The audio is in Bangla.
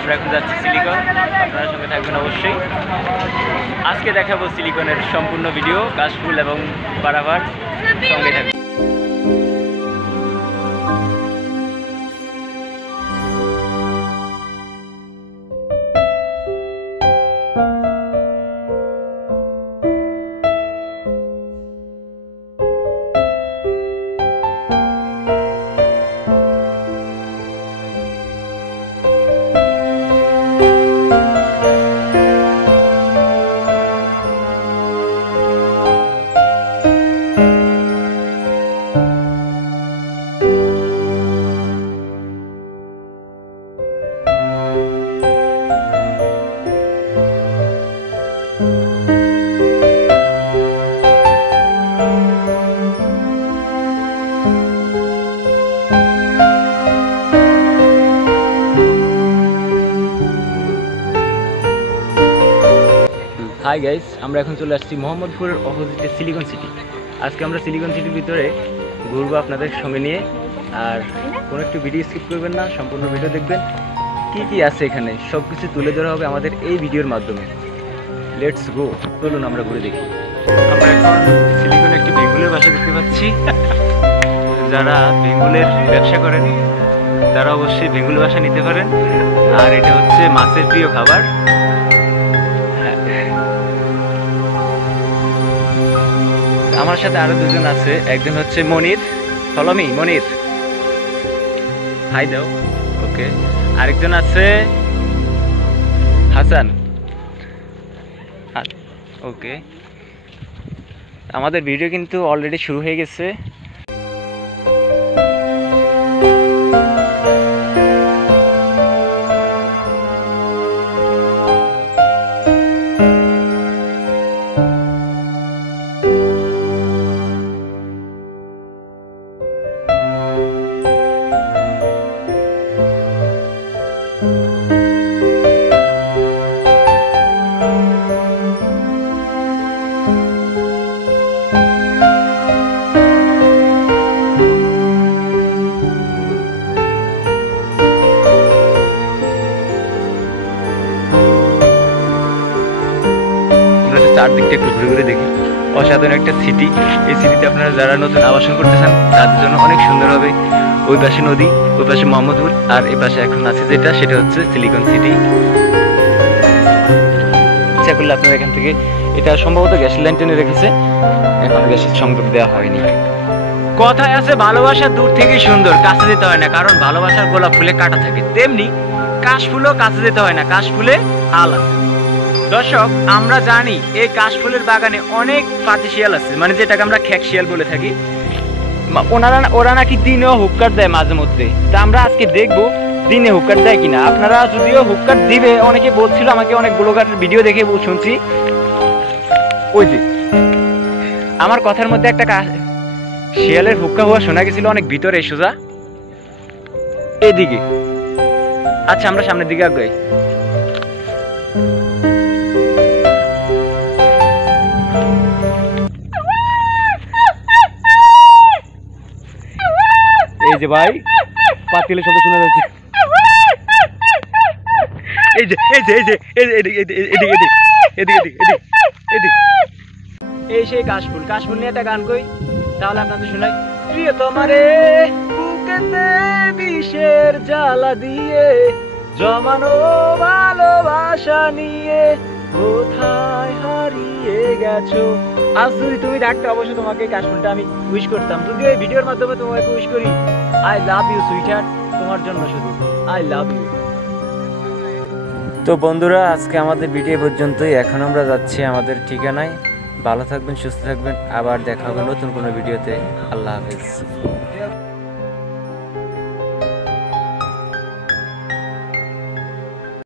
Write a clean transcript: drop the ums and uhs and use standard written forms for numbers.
আমরা এখন যাচ্ছি সিলিকন, আপনারা সঙ্গে থাকবেন অবশ্যই। আজকে দেখাবো সিলিকনের সম্পূর্ণ ভিডিও, কাশফুল এবং পারাভার, সঙ্গে থাকবেন। হাই গাইস, আমরা এখন চলে আসছি মোহাম্মদপুরের অপোজিটে সিলিকন সিটি। আজকে আমরা সিলিকন সিটির ভিতরে ঘুরবো আপনাদের সঙ্গে নিয়ে। আর কোনো একটু ভিডিও স্কিপ করবেন না, সম্পূর্ণ ভিডিও দেখবেন। কি কি আছে এখানে সব কিছু তুলে ধরা হবে আমাদের এই ভিডিওর মাধ্যমে। লেটস গো, চলুন আমরা ঘুরে দেখি। আমরা এখন সিলিকনে একটি বেঙ্গুলের বাসা দেখতে পাচ্ছি। যারা বেঙ্গুলের ব্যবসা করেন তারা অবশ্যই বেঙ্গুল বাসা নিতে পারেন। আর এটা হচ্ছে মাছের প্রিয় খাবার। আমার সাথে আরো দুজন আছে, একজন হচ্ছে মনির, ফলোমি মনির, হাই দাও, ওকে। আরেকজন আছে হাসান, ওকে। আমাদের ভিডিও কিন্তু অলরেডি শুরু হয়ে গেছে। চারদিকটা একটু ঘুরে ঘুরে দেখি। অসাধারণ একটা সিটি। এই সিটিতে আপনারা যারা নতুন আবাসন করতে চান তাদের জন্য অনেক সুন্দর হবে। ওই পাশে নদী, ওই পাশে মোহাম্মদপুর, আর এই পাশে এখন আছে যেটা, সেটা হচ্ছে সিলিকন সিটি। ইচ্ছা করলে আপনারা এখান থেকে, এটা সম্ভবত গ্যাস লাইন টেনে রেখেছে, এখন গ্যাসের সংযোগ দেওয়া হয়নি। কথায় আছে ভালোবাসা দূর থেকেই সুন্দর, কাছে যেতে হয় না, কারণ ভালোবাসার গোলাপ ফুলে কাটা থাকে। তেমনি কাশফুলও কাছে যেতে হয় না, কাশফুলে আল আছে। দর্শক, আমরা জানি এই কাশফুলের বাগানে অনেক পাতি শিয়াল আছে, মানে যেটাকে আমরা খেক শিয়াল বলে থাকি। ওরা নাকি দিনেও হুক্কার দেয় মাঝে মধ্যে। তা আমরা আজকে দেখবো দিনে হুক্কার দেয় কিনা। আপনারা যদিও হুক্কার দিবে, অনেকে বলছিল আমাকে, অনেক ব্লগারের ভিডিও দেখে শুনছি। ওই যে আমার কথার মধ্যে একটা শিয়ালের হুক্কা হওয়া শোনা গেছিল অনেক ভিতরে, সোজা এদিকে। আচ্ছা, আমরা সামনের দিকে আগাই। এই যে ভাই, পাতিলের শব্দ শোনা যাচ্ছে। এই যে এই যে এই যে এই সেই কাশফুল। কাশফুল নিয়ে একটা গান কই, তাহলে আপনাদের শোনাই। প্রিয় তোমারে বুকেতে বিষের জ্বালা দিয়ে জমানো ভালোবাসা নিয়ে কোথায় হারিয়ে গেছো। আজ যদি তুমি ডাকতে, অবশ্যই তোমাকে কাশফুলটা আমি উইশ করতাম। যদি এই ভিডিওর মাধ্যমে তোমাকে উইশ করি, আই লাভ ইউ সুইটহার্ট, তোমার জন্য শুধু আই লাভ ইউ। তো বন্ধুরা, আজকে আমাদের ভিডিও পর্যন্তই। এখন আমরা যাচ্ছি আমাদের ঠিকানায়। ভালো থাকবেন, সুস্থ থাকবেন, আবার দেখা হবে নতুন কোনো ভিডিওতে। আল্লাহ হাফেজ।